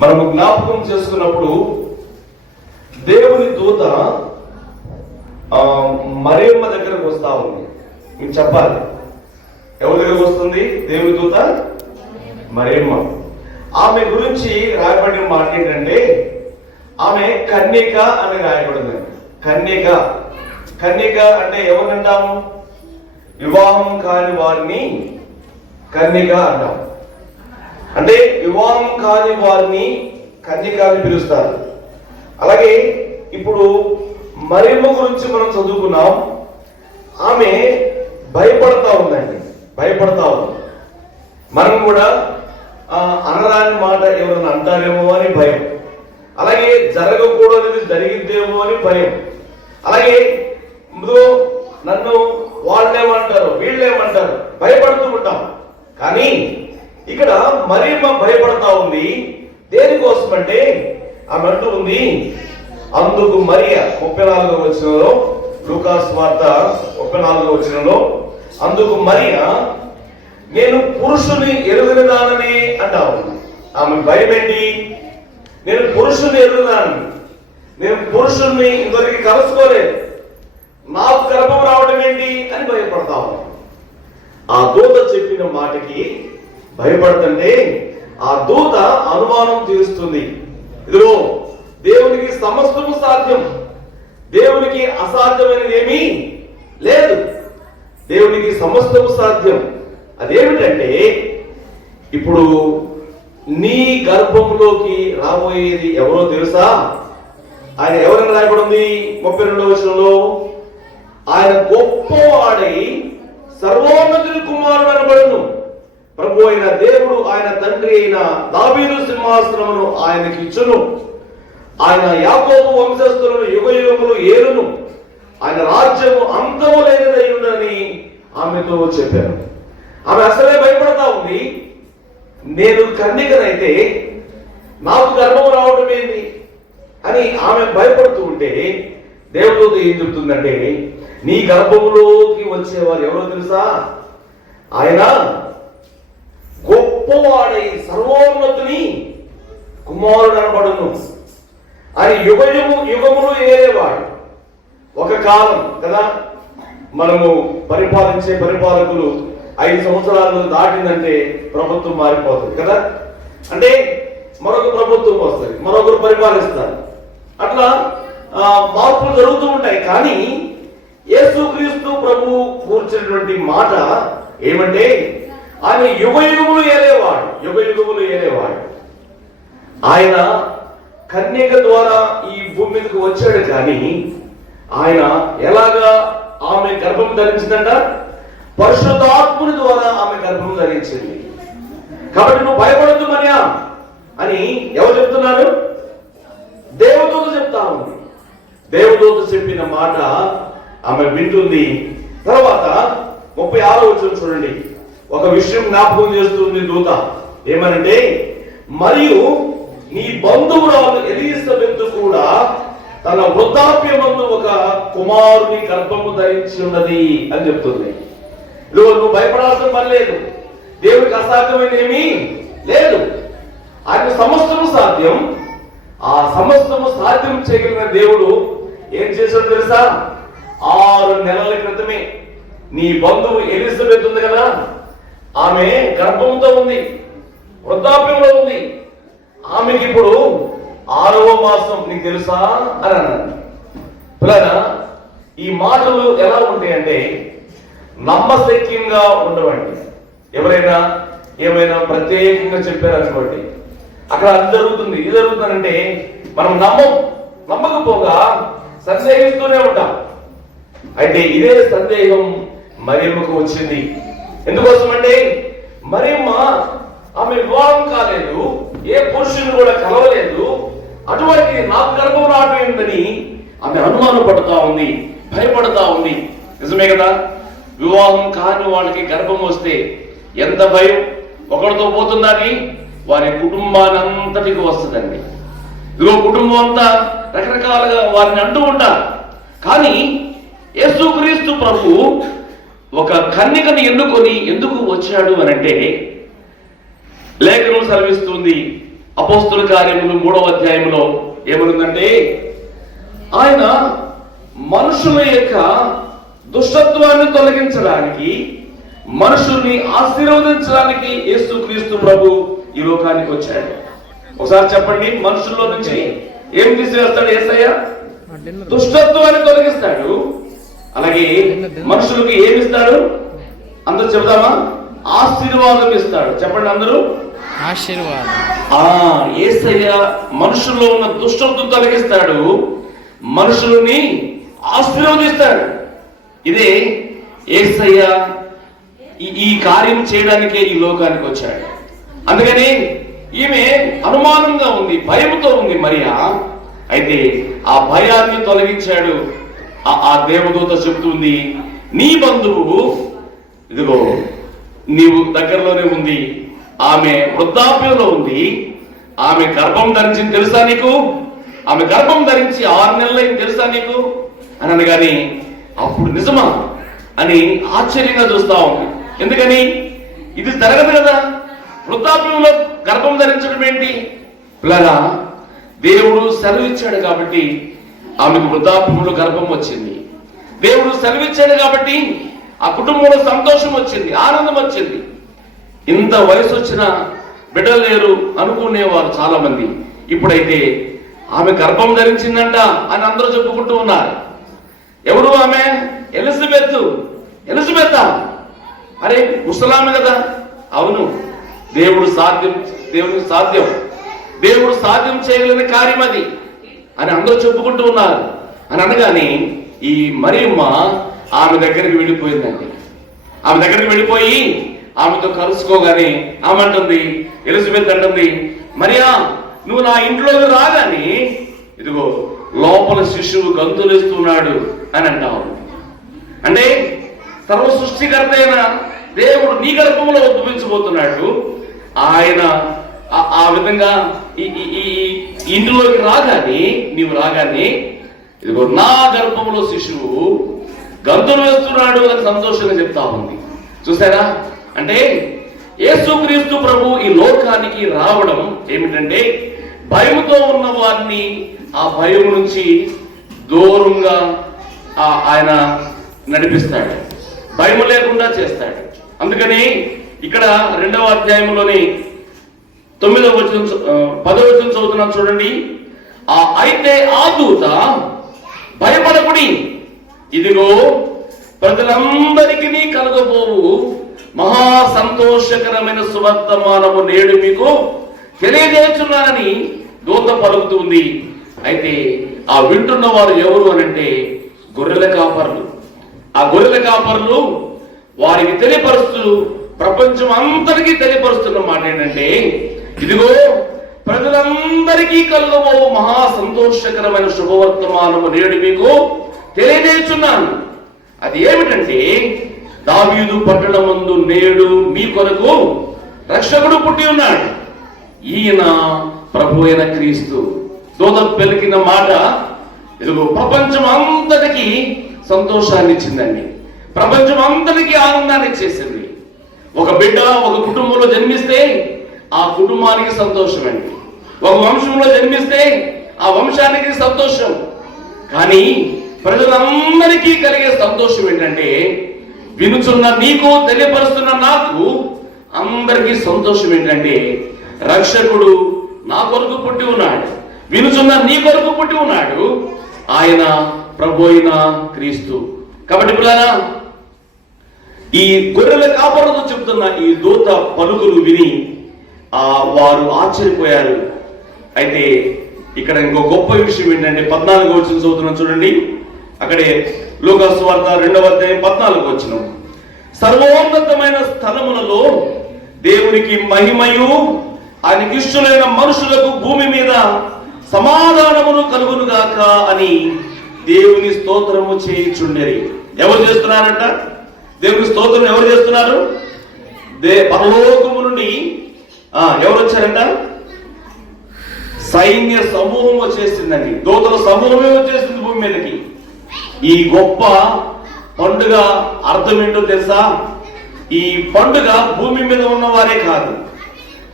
మనము జ్ఞాపకం చేసుకున్నప్పుడు దేవుని దూత మరియమ్మ దగ్గరకు వస్తా ఉంది. మీకు చెప్పాలి, ఎవరి దగ్గరకు వస్తుంది? దేవుని దూత మరియమ్మ. ఆమె గురించి రాయబడిన మాట ఏంటంటే, ఆమె కన్యక అని రాయబడింది. కన్యక, కన్యక అంటే ఎవరంటాము? వివాహం కాని వారిని కన్యక అంటాం. అంటే వివాహం కాని వారిని కన్యక అని పిలుస్తారు. అలాగే ఇప్పుడు మరియమ్మ గురించి మనం చదువుకున్నాం. ఆమె భయపడతా ఉందండి, భయపడతా ఉంది. మనం కూడా అనరాని మాట ఎవరైనా అంటారేమో అని భయం, అలాగే జరగకూడనిది జరిగిద్దేమో అని భయం, అలాగే నన్ను వాళ్ళేమంటారు వీళ్ళేమంటారు భయపడుతూ ఉంటాం. కానీ ఇక్కడ మరియమ్మ భయపడతా ఉంది. దేనికోసం అంటే ఆమె అంటూ ఉంది, అందుకు మరియ 34వ వచనంలో, లూకా సువార్త 34వ వచనంలో, అందుకు మరియ నేను పురుషుని ఎరుగనిదానని అంటా ఉంది. ఆమె భయం ఏంటి? నేను పురుషుని ఎరుగుదాను, నేను పురుషుణ్ణి ఇంకొకరికి కలుసుకోలేదు, నాకు గర్భం రావడం ఏంటి అని భయపడతా ఉంది. ఆ దూత చెప్పిన మాటకి భయపడుతుంటే ఆ దూత అనుమానం తీరుస్తుంది. ఇదిగో దేవునికి సమస్తము సాధ్యం, దేవునికి అసాధ్యమైనది ఏమీ లేదు, దేవునికి సమస్తము సాధ్యం. అదేమిటంటే ఇప్పుడు నీ గర్భంలోకి రాబోయేది ఎవరో తెలుసా? ఆయన ఎవరైనా రాయబడింది 32వ వచనంలో, ఆయన గొప్పవాడై సర్వోన్నతుని కుమారుడు అనబడును, ప్రభు అయిన దేవుడు ఆయన తండ్రి అయిన దావీదు సింహాసనమును ఆయనకి ఇచ్చును, ఆయన యాకోబు వంశస్థులను యుగయుగములు ఏలును, ఆయన రాజ్యము అంతము లేనిదయ్యుండని ఆమెతో చెప్పారు. ఆమె అసలే భయపడతా ఉంది. నేను కన్యకనైతే నాకు గర్భం రావడం ఏంది అని ఆమె భయపడుతూ ఉంటే, దేవుడితో ఏం చెప్తుందంటే, నీ గర్భంలోకి వచ్చేవారు ఎవరో తెలుసా? ఆయన గొప్పవాడై సర్వోన్నతుని కుమారుడు అనబడును, ఆయన యుగములు ఏలేవాడు. ఒక కాలం కదా, మనము పరిపాలించే పరిపాలకులు 5 సంవత్సరాలు దాటిందంటే ప్రభుత్వం మారిపోతుంది కదా, అంటే మరొక ప్రభుత్వం వస్తుంది, మరొకరు పరిపాలిస్తారు, అట్లా మార్పులు జరుగుతూ ఉంటాయి. కానీ యేసుక్రీస్తు ప్రభు కూర్చున్నటువంటి మాట ఏమంటే, ఆయన యుగయుగములు ఏలేవాడు, యుగయుగములు ఏలేవాడు. ఆయన కన్యక ద్వారా ఈ భూమి మీదకి వచ్చాడు. కానీ ఆయన ఎలాగా ఆమె గర్భం ధరించిందంట? పరిశుద్ధాత్ముని ద్వారా ఆమె గర్భం ధరించింది. కాబట్టి నువ్వు భయపడద్దు మరియా అని ఎవరు చెప్తున్నారు? దేవదూత చెప్తా ఉంది. దేవదూత చెప్పిన మాట ఆమె వింటుంది. తర్వాత 36వ వచనం చూడండి, ఒక విషయం జ్ఞాపకం చేస్తుంది దూత. ఏమనంటే, మరియు నీ బంధువురాలు ఎలిజబెత్ కూడా తన వృద్ధాప్యమందు ఒక కుమారుని గర్భము ధరించి ఉన్నది అని చెప్తుంది. నువ్వు భయపడాల్సిన పని లేదు, దేవుడికి అసాధ్యమైన ఏమీ లేదు, ఆయన సమస్తము సాధ్యం. ఆ సమస్తము సాధ్యం చేయగలిగిన దేవుడు ఏం చేశాడు తెలుసా? 6 నెలల క్రితమే నీ బంధువు ఎలిజబెత్ ఉంది కదా, ఆమె గర్భంతో ఉంది, వృద్ధాప్యంలో ఉంది. ఆమెకి ఇప్పుడు 6వ మాసం, నీకు తెలుసా అని అన్నాడు. పిల్లరా, ఈ మాటలు ఎలా ఉంటాయంటే నమ్మశక్యంగా ఉండవండి. ఎవరైనా ఏమైనా ప్రత్యేకంగా చెప్పారనుకోండి, అక్కడ అది జరుగుతుంది ఇది జరుగుతుందంటే మనం నమ్మకపోగా సందేహిస్తూనే ఉంటాం. అయితే ఇదే సందేహం మరియమ్మకు వచ్చింది. ఎందుకోసం అంటే మరియమ్మ ఆమె వివాహం కాలేదు, ఏ పురుషుని కూడా కలవలేదు, అటువంటి నాకు గర్భం రావడం ఏంటని ఆమె అనుమానం పడుతూ ఉంది, భయపడతా ఉంది. నిజమే కదా, వివాహం కాని వాళ్ళకి గర్భం వస్తే ఎంత భయం. ఒకరితో పోతుందని వారి కుటుంబానంతటికి వస్తుందండి. ఇదిగో కుటుంబం అంతా రకరకాలుగా వారిని అంటూ ఉంటారు. కానీ యేసుక్రీస్తు ప్రభు ఒక కన్యకని ఎందుకు వచ్చాడు అనంటే, లేఖనం సెలవిస్తుంది అపోస్తుల కార్యములు 3వ అధ్యాయంలో ఏమనుందంటే, ఆయన మనుషుల యొక్క దుష్టత్వాన్ని తొలగించడానికి, మనుషుల్ని ఆశీర్వదించడానికి యేసుక్రీస్తు ప్రభు ఈ లోకానికి వచ్చాడు. ఒకసారి చెప్పండి, మనుషుల్లో నుంచి ఏం తీసివేస్తాడు యేసయ్య? దుష్టత్వాన్ని తొలగిస్తాడు. అలాగే మనుషులకు ఏమిస్తాడు? అందరూ చెబుదామా? ఆశీర్వాదం ఇస్తాడు. చెప్పండి అందరూ, ఆశీర్వాదం. యేసయ్య మనుషుల్లో ఉన్న దుష్టత్వం తొలగిస్తాడు, మనుషులని ఆశీర్వదిస్తాడు. ఇదే యేసయ్య ఈ కార్యం చేయడానికే ఈ లోకానికి వచ్చాడు. అందుకని ఈమె అనుమానంగా ఉంది, భయంతో ఉంది మరియా. అయితే ఆ భయాన్ని తొలగించాడు. ఆ దేవదూత చెప్తుంది, నీ బంధువు ఇదిగో నీవు దగ్గరలోనే ఉంది, ఆమె వృద్ధాప్యంలో ఉంది, ఆమె గర్భం ధరించింది తెలుసా నీకు? ఆమె గర్భం ధరించి 6 నెలలైంది తెలుసా నీకు అని అనగానే, అప్పుడు నిజమా అని ఆశ్చర్యంగా చూస్తా ఉంది. ఎందుకని? ఇది జరగదు కదా, వృద్ధాప్యంలో గర్భం ధరించడం ఏంటి? పిల్లగా దేవుడు సెలవిచ్చాడు కాబట్టి ఆమెకు వృద్ధాప్యంలో గర్భం వచ్చింది. దేవుడు సెలవిచ్చాడు కాబట్టి ఆ కుటుంబంలో సంతోషం వచ్చింది, ఆనందం వచ్చింది. ఇంత వయసు వచ్చిన బిడ్డలు లేరు అనుకునేవారు చాలా మంది. ఇప్పుడైతే ఆమె గర్భం ధరించిందంట అని అందరూ చెప్పుకుంటూ ఉన్నారు. ఎవరు ఆమె? ఎలిజబెత్. అరే ముసలామె కదా. అవును, దేవునికి సాధ్యం, దేవుడు సాధ్యం చేయగలిగిన కార్యం అది అని అందరూ చెప్పుకుంటూ ఉన్నారు. అని అనగానే ఈ మరియమ్మ ఆమె దగ్గరికి వెళ్ళిపోయిందండి. ఆమె దగ్గరికి వెళ్ళిపోయి ఆమెతో కలుసుకోగానే ఆమె అంటుంది, ఎలిజబెత్ అంటుంది, మరియా నువ్వు నా ఇంట్లోకి రాగానే ఇదిగో లోపల శిశువు గంతులేస్తున్నాడు అని అంటావు. అంటే సర్వ సృష్టికర్త అయిన దేవుడు నీ గర్భంలో ఉద్భవించబోతున్నాడు. ఆయన ఆ విధంగా ఈ ఇంటిలోకి నీవు రాగానే ఇదిగో నా గర్భంలో శిశువు గంతులు వేస్తున్నాడు అని సంతోషంగా చెప్తా ఉంది. చూసారా? అంటే యేసుక్రీస్తు ప్రభు ఈ లోకానికి రావడం ఏమిటంటే, భయముతో ఉన్న వారిని ఆ భయం నుంచి దూరంగా ఆయన నడిపిస్తాడు, భయం లేకుండా చేస్తాడు. అందుకని ఇక్కడ 2వ అధ్యాయంలోని 10వ వచనం చదువుతున్నాం చూడండి. అయితే ఆ దూత భయపడకుడి, ఇదిగో ప్రజలందరికీ కలగబోవు మహా సంతోషకరమైన సువర్తమానము నేడు మీకు తెలియజేస్తున్నానని దూత పలుకుతుంది. అయితే ఆ వింటున్న వారు ఎవరు అనంటే గొర్రెల కాపర్లు. ఆ గొర్రెల కాపర్లు వారికి తెలియపరుస్తూ ప్రపంచం అంతటికీ తెలియపరుస్తున్న మాట ఏంటంటే, ఇదిగో ప్రజలందరికీ కలుగబోవు మహా సంతోషకరమైన శుభవర్తమానము నేడు మీకు తెలియజేస్తున్నాను. అది ఏమిటంటే, దావీదు పట్టణమందు నేడు మీ కొరకు రక్షకుడు పుట్టి ఉన్నాడు, ఈయన ప్రభు అయిన క్రీస్తు. దూత పలికిన మాట ఇదిగో ప్రపంచం అంతటికి సంతోషాన్ని ఇచ్చిందండి, ప్రపంచం అంతటికి ఆనందాన్ని ఇచ్చేసింది. ఒక బిడ్డ ఒక కుటుంబంలో జన్మిస్తే ఆ కుటుంబానికి సంతోషమండి, ఒక వంశంలో జన్మిస్తే ఆ వంశానికి సంతోషం. కానీ ప్రజలందరికీ కలిగే సంతోషం ఏంటంటే, వినుచున్న నీకు తెలియపరుస్తున్న నాకు అందరికీ సంతోషం ఏంటంటే, రక్షకుడు నా కొరకు పుట్టి ఉన్నాడు, వినుచున్న నీ కొరకు పుట్టి ఉన్నాడు, ఆయన ప్రభు అయిన క్రీస్తు. కాబట్టి పిల్లరా, ఈ గొర్రెల కాపరులతో చెప్తున్న ఈ దూత పలుకులు విని వారు ఆశ్చర్యపోయారు. అయితే ఇక్కడ ఇంకో గొప్ప విషయం ఏంటంటే 14వ వచనం చదువుతున్నాం చూడండి. అక్కడే లూకా సువార్త 2వ అధ్యాయం 14వ వచనం, సర్వోన్నతమైన స్థలములలో దేవునికి మహిమయు ఆయనకి ఇష్టమైన మనుషులకు భూమి మీద సమాధానమును కలుగునుగాక అని దేవుని స్తోత్రము చేయుచుండెరి. ఎవరు చేస్తున్నారంట? దేవుని స్తోత్రం ఎవరు చేస్తున్నారు? పరలోకము నుండి ఎవరు వచ్చారంట? సైన్య సమూహం వచ్చేసిందండి, దూతల సమూహమే వచ్చేసింది భూమి మీదకి. ఈ గొప్ప పండుగ అర్థం ఏంటో తెలుసా? ఈ పండుగ భూమి మీద ఉన్న వారే కాదు,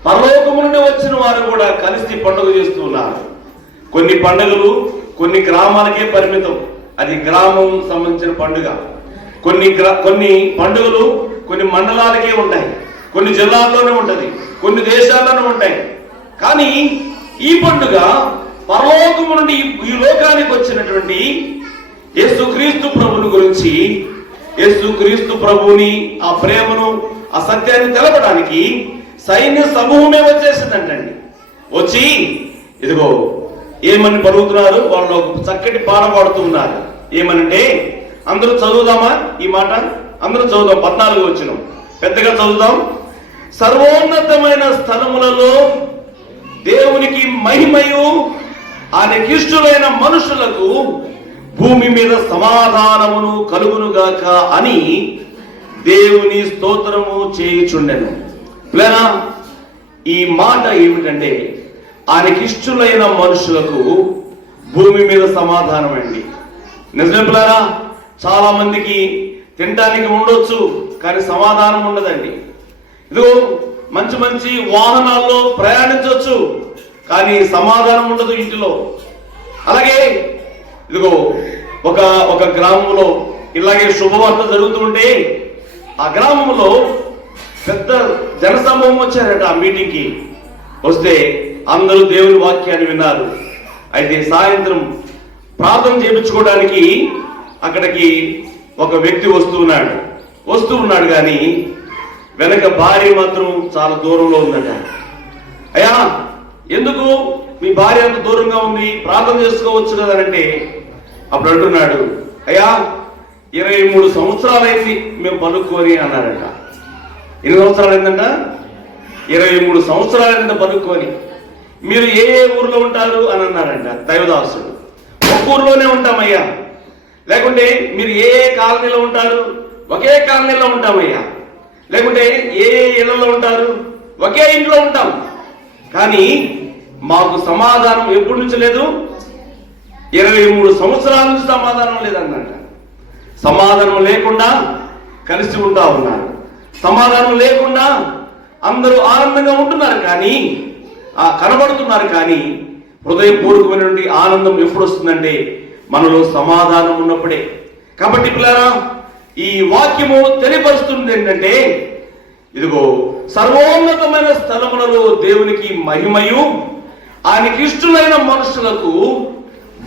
పరలోకము నుండి వచ్చిన వారు కూడా కలిసి పండుగ చేస్తూ ఉన్నారు. కొన్ని పండుగలు కొన్ని గ్రామాలకే పరిమితం, అది గ్రామం సంబంధించిన పండుగ. కొన్ని పండుగలు కొన్ని మండలాలకే ఉంటాయి, కొన్ని జిల్లాల్లోనే ఉంటది, కొన్ని దేశాల్లోనే ఉంటాయి. కానీ ఈ పండుగ పరలోకము నుండి ఈ లోకానికి వచ్చినటువంటి యేసుక్రీస్తు ప్రభుని గురించి, యేసుక్రీస్తు ప్రభుని ఆ ప్రేమను ఆ సత్యాన్ని తెలపడానికి సైన్య సమూహమే వచ్చేసిందంటండి. వచ్చి ఇదిగో ఏమని పలుకుతున్నారు, వాళ్ళు ఒక చక్కటి పాట పాడుతూ ఉన్నారు. ఏమనంటే, అందరూ చదువుదామా ఈ మాట? అందరూ చదువుదాం. 14 వచనం పెద్దగా చదువుదాం. సర్వోన్నతమైన స్థలములలో దేవునికి మహిమయు ఆయనకిష్టులైన మనుషులకు భూమి మీద సమాధానమును కలుగునుగాక అని దేవుని స్తోత్రము చేయుచుండెను. ప్లేనా ఈ మాట ఏమిటంటే, ఆయనకిష్టులైన మనుషులకు భూమి మీద సమాధానం అండి. నిజమే ప్లేనా, చాలా మందికి తినడానికి ఉండొచ్చు కానీ సమాధానం ఉండదండి. ఇదిగో మంచి మంచి వాహనాల్లో ప్రయాణించవచ్చు కానీ సమాధానం ఉండదు ఇంటిలో. అలాగే ఇదిగో ఒక గ్రామంలో ఇలాగే శుభవార్త జరుగుతుంటే ఆ గ్రామంలో పెద్ద జనసమూహం వచ్చారట. ఆ మీటింగ్కి వస్తే అందరూ దేవుని వాక్యాన్ని విన్నారు. అయితే సాయంత్రం ప్రార్థన చేయించుకోవడానికి అక్కడికి ఒక వ్యక్తి వస్తూ ఉన్నాడు కానీ వెనక భార్య మాత్రం చాలా దూరంలో ఉందట. అయ్యా, ఎందుకు మీ భార్య అంత దూరంగా ఉంది, ప్రార్థన చేసుకోవచ్చు కదా అంటే అప్పుడు అంటున్నాడు, అయ్యా 23 సంవత్సరాలైంది మేము పలుక్కొని అన్నారట. ఎన్ని సంవత్సరాలు అయిందంట? 23 సంవత్సరాలైంద పలుక్కొని. మీరు ఏ ఊర్లో ఉంటారు అని అన్నారంట దైవదాసుడు. ఒక ఊర్లోనే ఉంటామయ్యా. లేకుంటే మీరు ఏ కాలనీలో ఉంటారు? ఒకే కాలనీలో ఉంటామయ్యా. లేకుంటే ఏ ఇళ్లలో ఉంటారు? ఒకే ఇంట్లో ఉంటాం. కానీ మాకు సమాధానం ఎప్పటి నుంచి లేదు? 23 సంవత్సరాల నుంచి సమాధానం లేదన్నట. సమాధానం లేకుండా కలిసి ఉంటా ఉన్నారు. సమాధానం లేకుండా అందరూ ఆనందంగా ఉంటున్నారు కానీ కనబడుతున్నారు కానీ హృదయపూర్వకమైనటువంటి ఆనందం ఎప్పుడు వస్తుందంటే మనలో సమాధానం ఉన్నప్పుడే. కాబట్టి పిల్లరా, ఈ వాక్యము తెలియపరుస్తుంది ఏంటంటే, ఇదిగో సర్వోన్నతమైన స్థలములలో దేవునికి మహిమయు ఆయనకి ఇష్టమైన మనుషులకు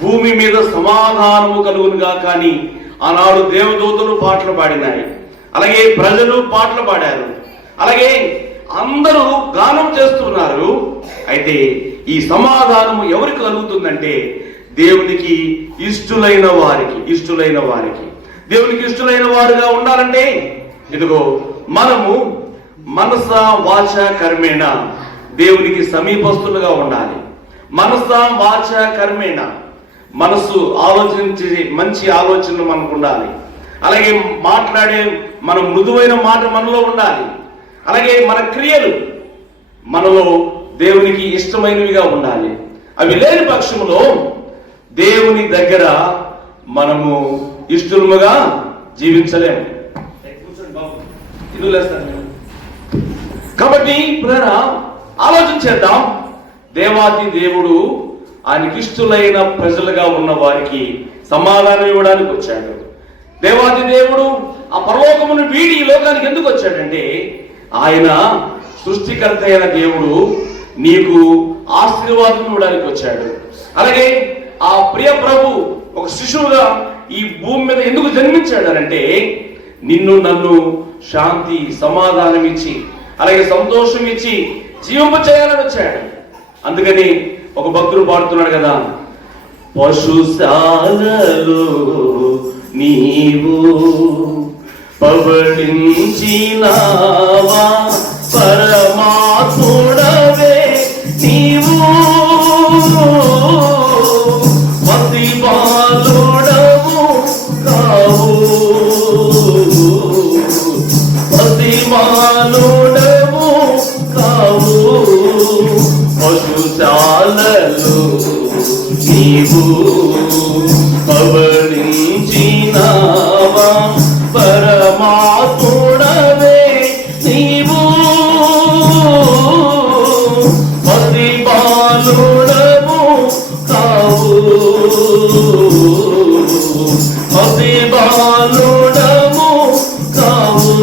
భూమి మీద సమాధానము కలుగునుగా. కానీ ఆనాడు దేవదూతలు పాటలు పాడినాయి, అలాగే ప్రజలు పాటలు పాడారు, అలాగే అందరూ గానం చేస్తున్నారు. అయితే ఈ సమాధానము ఎవరికి కలుగుతుందంటే దేవునికి ఇష్టలైన వారికి. దేవునికి ఇష్టలైన వారుగా ఉండాలంటే ఇదిగో మనము మనస వాచ కర్మేణ దేవునికి సమీపస్తులుగా ఉండాలి. మనస వాచ కర్మేణ మనసు ఆలోచించి మంచి ఆలోచనలు మనకు ఉండాలి. అలాగే మాట్లాడే మన మృదువైన మాట మనలో ఉండాలి. అలాగే మన క్రియలు మనలో దేవునికి ఇష్టమైనవిగా ఉండాలి. అవి లేని పక్షంలో దేవుని దగ్గర మనము ఇష్టలుగా జీవించలేము. కాబట్టి ప్రేరణ ఆలోచించేద్దాం. దేవాది దేవుడు ఆయనకి ఇష్టలైన ప్రజలుగా ఉన్న వారికి సమాధానం ఇవ్వడానికి వచ్చాడు. దేవాది దేవుడు ఆ పరలోకమును వీడి ఈ లోకానికి ఎందుకు వచ్చాడంటే, ఆయన సృష్టికర్త అయిన దేవుడు నీకు ఆశీర్వాదం ఇవ్వడానికి వచ్చాడు. అలాగే ఆ ప్రియ ప్రభు ఒక శిశువుగా ఈ భూమి మీద ఎందుకు జన్మించాడనంటే, నిన్ను నన్ను శాంతి సమాధానం ఇచ్చి అలాగే సంతోషం ఇచ్చి జీవింప చేయాలని వచ్చాడు. అందుకని ఒక భక్తుడు పాడుతున్నాడు కదా, పశుశాలలో నీవు పవళించినావా పరమాత్ముడవే నీవు మతిమాలుడవు కావు మతిమాలుడవు కావు పశుశాలలో నీవు పవళించినావా పరమాత్ముడవే నీవు బాలుడము కావు, పసి బాలుడము కావు.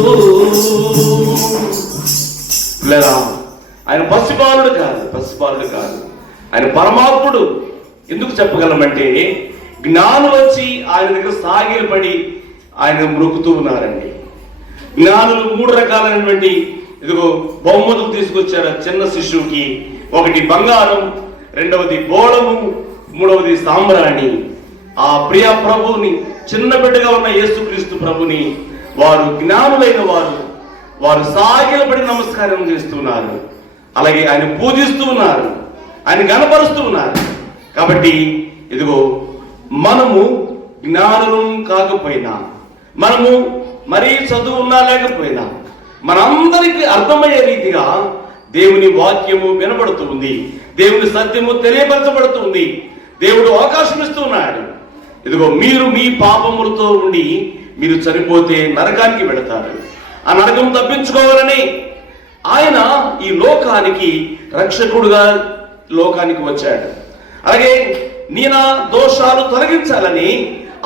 లేదా ఆయన పసిబాలుడు కాదు, పసిబాలుడు కాదు, ఆయన పరమాత్ముడు. ఎందుకు చెప్పగలమంటే జ్ఞానులు వచ్చి ఆయన దగ్గర సాగిలపడి ఆయన మృక్కుతూ ఉన్నారండి. జ్ఞానులు 3 రకాలైనటువంటి ఇదిగో బహుమతులు తీసుకొచ్చారు చిన్న శిశువుకి. ఒకటి బంగారం, రెండవది బోళము, మూడవది సాంబ్రాణి. ఆ ప్రియ ప్రభువుని, చిన్న బిడ్డగా ఉన్న యేసుక్రీస్తు ప్రభుని వారు జ్ఞానులైన వారు సాగిలపడి నమస్కారం చేస్తున్నారు. అలాగే ఆయన పూజిస్తూ ఉన్నారు, ఆయన గణపరుస్తూ ఉన్నారు. కాబట్టి ఇదిగో మనము జ్ఞానులు కాకపోయినా, మనము మరీ చదువు ఉన్నా లేకపోయినా, మనందరికీ అర్థమయ్యే రీతిగా దేవుని వాక్యము వినబడుతుంది, దేవుని సత్యము తెలియపరచబడుతుంది. దేవుడు అవకాశం ఇస్తూ ఉన్నాడు. ఇదిగో మీరు మీ పాపములతో ఉండి మీరు చనిపోతే నరకానికి వెళతారు. ఆ నరకం తప్పించుకోవాలని ఆయన ఈ లోకానికి రక్షకుడుగా లోకానికి వచ్చాడు. అలాగే నా దోషాలు తొలగించాలని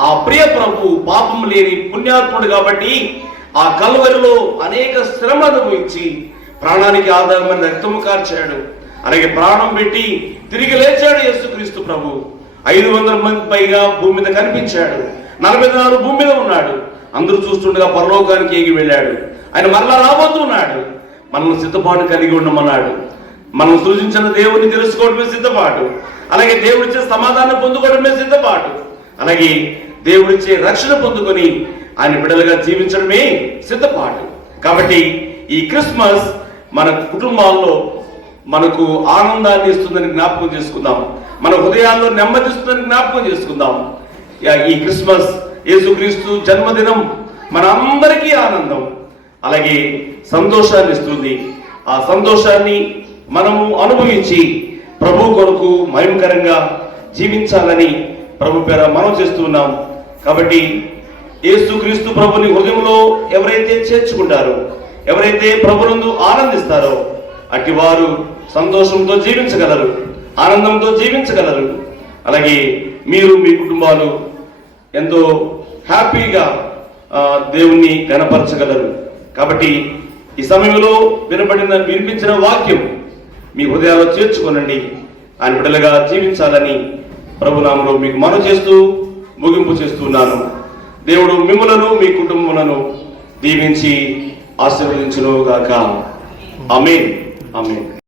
ఆ ప్రియ ప్రభు పాపం లేని పుణ్యాత్ముడు కాబట్టి ఆ కల్వరిలో అనేక శ్రమలు అనుభవించి ప్రాణానికి ఆధారమైన రక్తము కార్చాడు. అలాగే ప్రాణం పెట్టి తిరిగి లేచాడు యేసుక్రీస్తు ప్రభు. 500 మంది పైగా భూమి మీద కనిపించాడు. 40 దినాలు భూమి మీద ఉన్నాడు. అందరూ చూస్తుండగా పరలోకానికి ఎగి వెళ్ళాడు. ఆయన మరలా రాబోతున్నాడు. మనం సిద్ధపాటు కలిగి ఉండమన్నాడు. మనం సృజించిన దేవుని తెలుసుకోవడమే సిద్ధపాటు. అలాగే దేవుడిచ్చే సమాధానం పొందుకోవడమే సిద్ధపాటు. అలాగే దేవుడిచ్చే రక్షణ పొందుకొని ఆయన బిడ్డలుగా జీవించడమే సిద్ధపాటు. కాబట్టి ఈ క్రిస్మస్ మన కుటుంబాల్లో మనకు ఆనందాన్ని ఇస్తుందని జ్ఞాపకం చేసుకుందాం. మన హృదయాల్లో నెమ్మదిస్తుందని జ్ఞాపకం చేసుకుందాం. ఈ క్రిస్మస్ యేసుక్రీస్తు జన్మదినం మన అందరికీ ఆనందం, అలాగే సంతోషాన్ని ఇస్తుంది. ఆ సంతోషాన్ని మనము అనుభవించి ప్రభు కొరకు మహిమకరంగా జీవించాలని ప్రభు పేర మనం చేస్తున్నాం. కాబట్టి యేసుక్రీస్తు ప్రభుని హృదయంలో ఎవరైతే చేర్చుకుంటారో, ఎవరైతే ప్రభునందు ఆనందిస్తారో అట్టి వారు సంతోషంతో జీవించగలరు, ఆనందంతో జీవించగలరు. అలాగే మీరు మీ కుటుంబాలు ఎంతో హ్యాపీగా దేవుణ్ణి గణపరచగలరు. కాబట్టి ఈ సమయంలో వినిపించిన వాక్యం మీ హృదయాల్లో చేర్చుకోనండి. ఆయన బిడ్డలుగా జీవించాలని ప్రభునామములో మీకు మనవి చేస్తూ ముగింపు చేస్తున్నాను. దేవుడు మిమ్ములను మీ కుటుంబములను దీవించి ఆశీర్వదించును గాక. ఆమేన్. ఆమేన్.